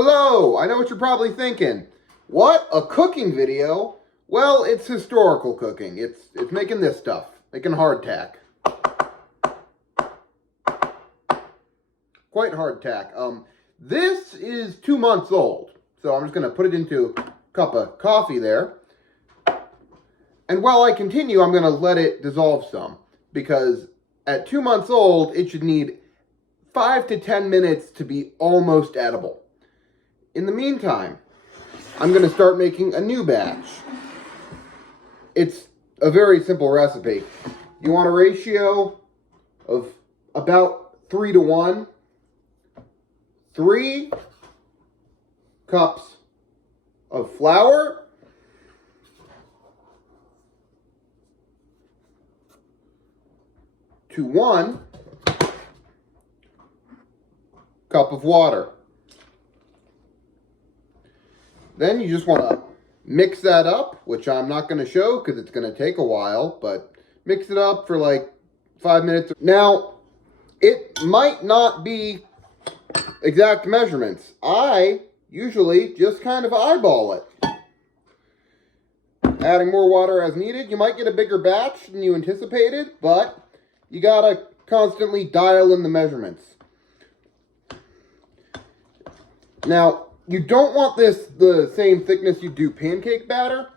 Hello! I know what you're probably thinking. What? A cooking video? Well, it's historical cooking. It's making this stuff. Making hardtack. Quite hardtack. This is 2 months old. So I'm just going to put it into a cup of coffee there. And while I continue, I'm going to let it dissolve some. Because at 2 months old, it should need 5 to 10 minutes to be almost edible. In the meantime, I'm going to start making a new batch. It's a very simple recipe. You want a ratio of about 3 to 1. 3 cups of flour, to 1 cup of water. Then you just want to mix that up, which I'm not going to show because it's going to take a while, but mix it up for like 5 minutes. Now, it might not be exact measurements. I usually just kind of eyeball it. Adding more water as needed. You might get a bigger batch than you anticipated, but you gotta constantly dial in the measurements. Now, you don't want this the same thickness you do pancake batter.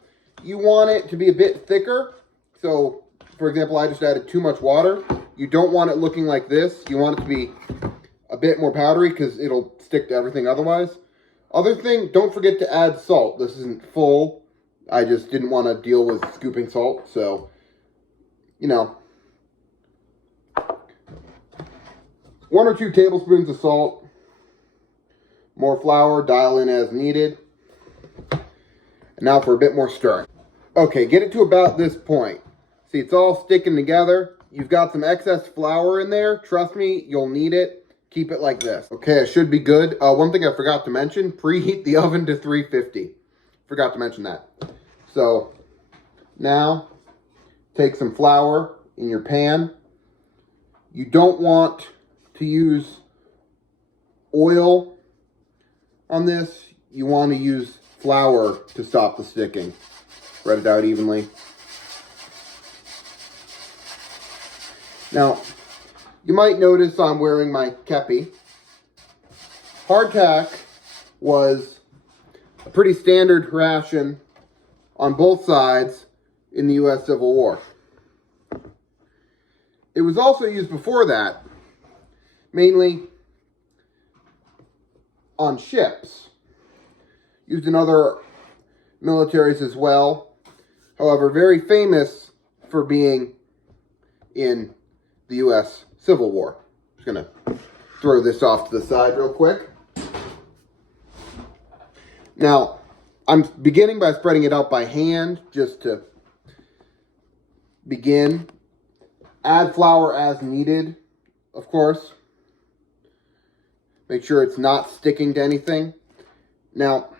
You want it to be a bit thicker. So, for example, I just added too much water. You don't want it looking like this. You want it to be a bit more powdery because it'll stick to everything otherwise. Other thing, don't forget to add salt. This isn't full. I just didn't want to deal with scooping salt. So, you know, 1 or 2 tablespoons of salt. More flour, dial in as needed. And now for a bit more stirring. Okay, get it to about this point. See, it's all sticking together. You've got some excess flour in there. Trust me, you'll need it. Keep it like this. Okay, it should be good. One thing I forgot to mention, preheat the oven to 350. Forgot to mention that. So, now, take some flour in your pan. You don't want to use oil on this. You want to use flour to stop the sticking. Spread it out evenly. Now, you might notice I'm wearing my kepi. Hardtack was a pretty standard ration on both sides in the U.S. Civil War. It was also used before that, mainly on ships. Used in other militaries as well. However, very famous for being in the U.S. Civil War. Just gonna throw this off to the side real quick. Now, I'm beginning by spreading it out by hand, just to begin. Add flour as needed, of course. Make sure it's not sticking to anything. Now,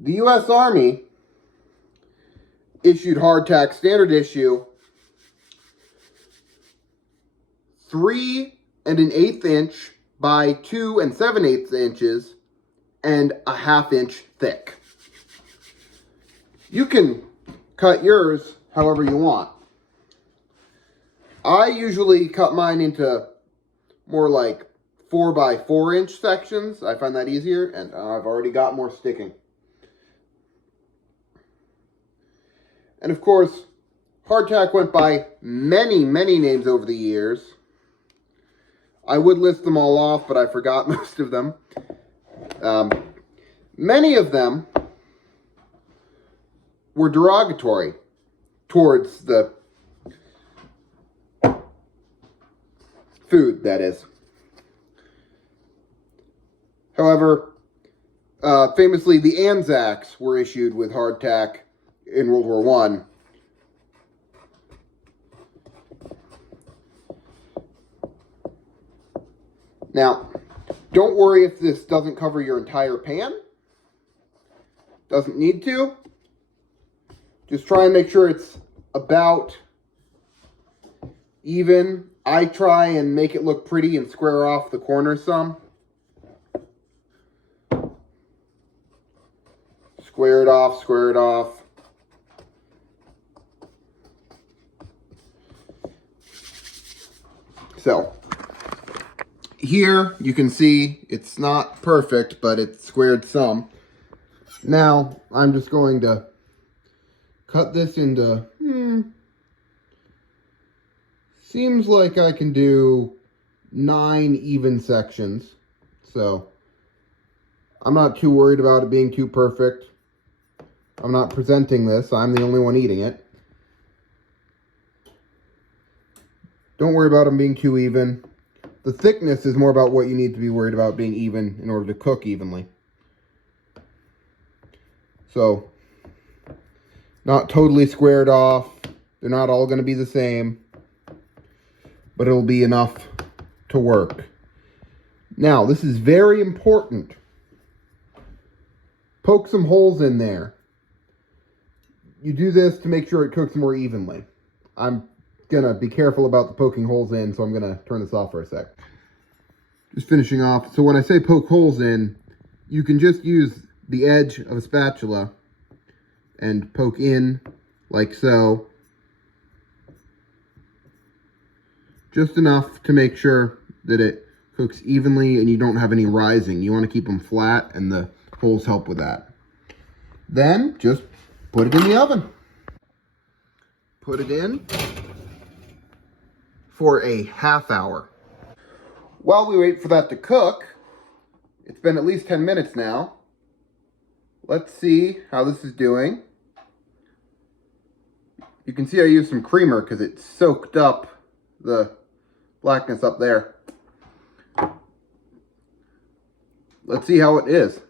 the U.S. Army issued hardtack standard issue 3 1/8 inch by 2 7/8 inches and a 1/2 inch thick. You can cut yours however you want. I usually cut mine into more like 4 by 4 inch sections. I find that easier, and I've already got more sticking. And of course, hardtack went by many, many names over the years. I would list them all off, but I forgot most of them. Many of them were derogatory towards the food, that is. However, famously, the Anzacs were issued with hardtack in World War I. Now, don't worry if this doesn't cover your entire pan. Doesn't need to. Just try and make sure it's about even. I try and make it look pretty and square off the corners some. Square it off, square it off. So, here you can see it's not perfect, but it's squared some. Now, I'm just going to cut this into, seems like I can do 9 even sections. So, I'm not too worried about it being too perfect. I'm not presenting this. I'm the only one eating it. Don't worry about them being too even. The thickness is more about what you need to be worried about being even in order to cook evenly. So, not totally squared off. They're not all going to be the same. But it'll be enough to work. Now, this is very important. Poke some holes in there. You do this to make sure it cooks more evenly. I'm going to be careful about the poking holes in, so I'm going to turn this off for a sec. Just finishing off. So when I say poke holes in, you can just use the edge of a spatula and poke in like so. Just enough to make sure that it cooks evenly and you don't have any rising. You want to keep them flat, and the holes help with that. Then just put it in the oven. Put it in for a half hour. While we wait for that to cook, it's been at least 10 minutes now. Let's see how this is doing. You can see I used some creamer because it soaked up the blackness up there. Let's see how it is.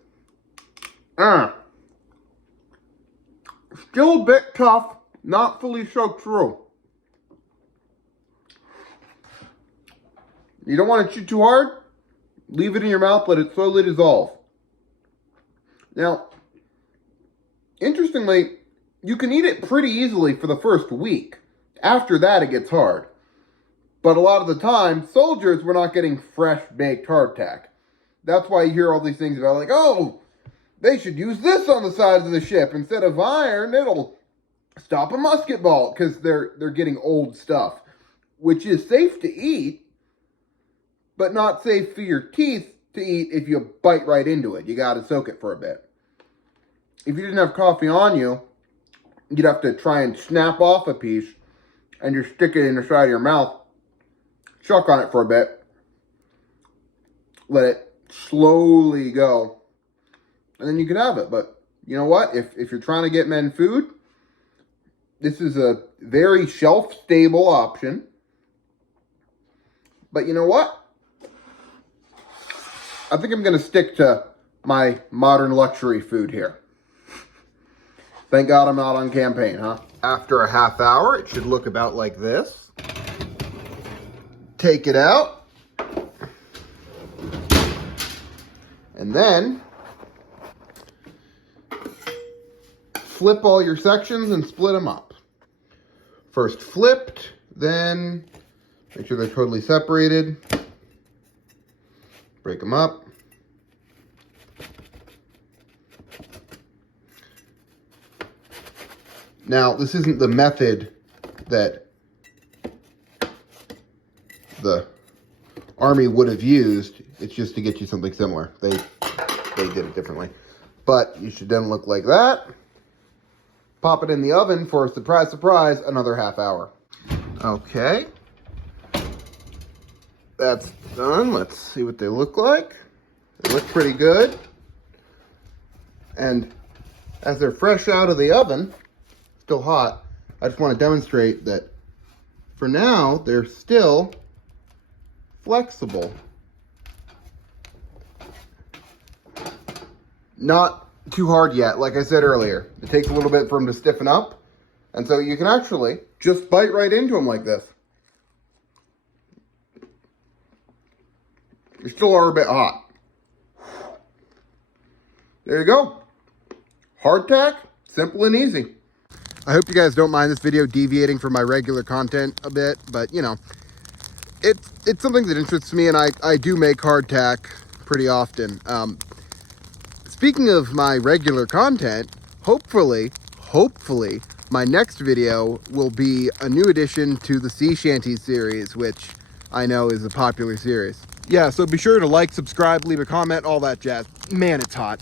Still a bit tough, not fully soaked through. You don't want to chew too hard. Leave it in your mouth, let it slowly dissolve. Now, interestingly, you can eat it pretty easily for the first week. After that, it gets hard. But a lot of the time, soldiers were not getting fresh baked hardtack. That's why you hear all these things about, like, oh, they should use this on the sides of the ship instead of iron. It'll stop a musket ball, because they're getting old stuff, which is safe to eat, but not safe for your teeth to eat if you bite right into it. You got to soak it for a bit. If you didn't have coffee on you, you'd have to try and snap off a piece and just stick it in the side of your mouth. Chuck on it for a bit. Let it slowly go. And then you can have it. But you know what? If you're trying to get men food, this is a very shelf-stable option. But you know what? I think I'm going to stick to my modern luxury food here. Thank God I'm not on campaign, huh? After a half hour, it should look about like this. Take it out. And then flip all your sections and split them up. First flipped, then make sure they're totally separated. Break them up. Now, this isn't the method that the Army would have used. It's just to get you something similar. They did it differently. But you should then look like that. Pop it in the oven for, surprise, surprise, another half hour. Okay. That's done. Let's see what they look like. They look pretty good. And as they're fresh out of the oven, still hot, I just want to demonstrate that for now, they're still flexible. Not too hard yet, like I said earlier. It takes a little bit for them to stiffen up. And so you can actually just bite right into them like this. They still are a bit hot. There you go. Hardtack, simple and easy. I hope you guys don't mind this video deviating from my regular content a bit, but you know, it's something that interests me, and I do make hardtack pretty often. speaking of my regular content, hopefully, my next video will be a new addition to the Sea Shanties series, which I know is a popular series. Yeah, so be sure to like, subscribe, leave a comment, all that jazz. Man, it's hot.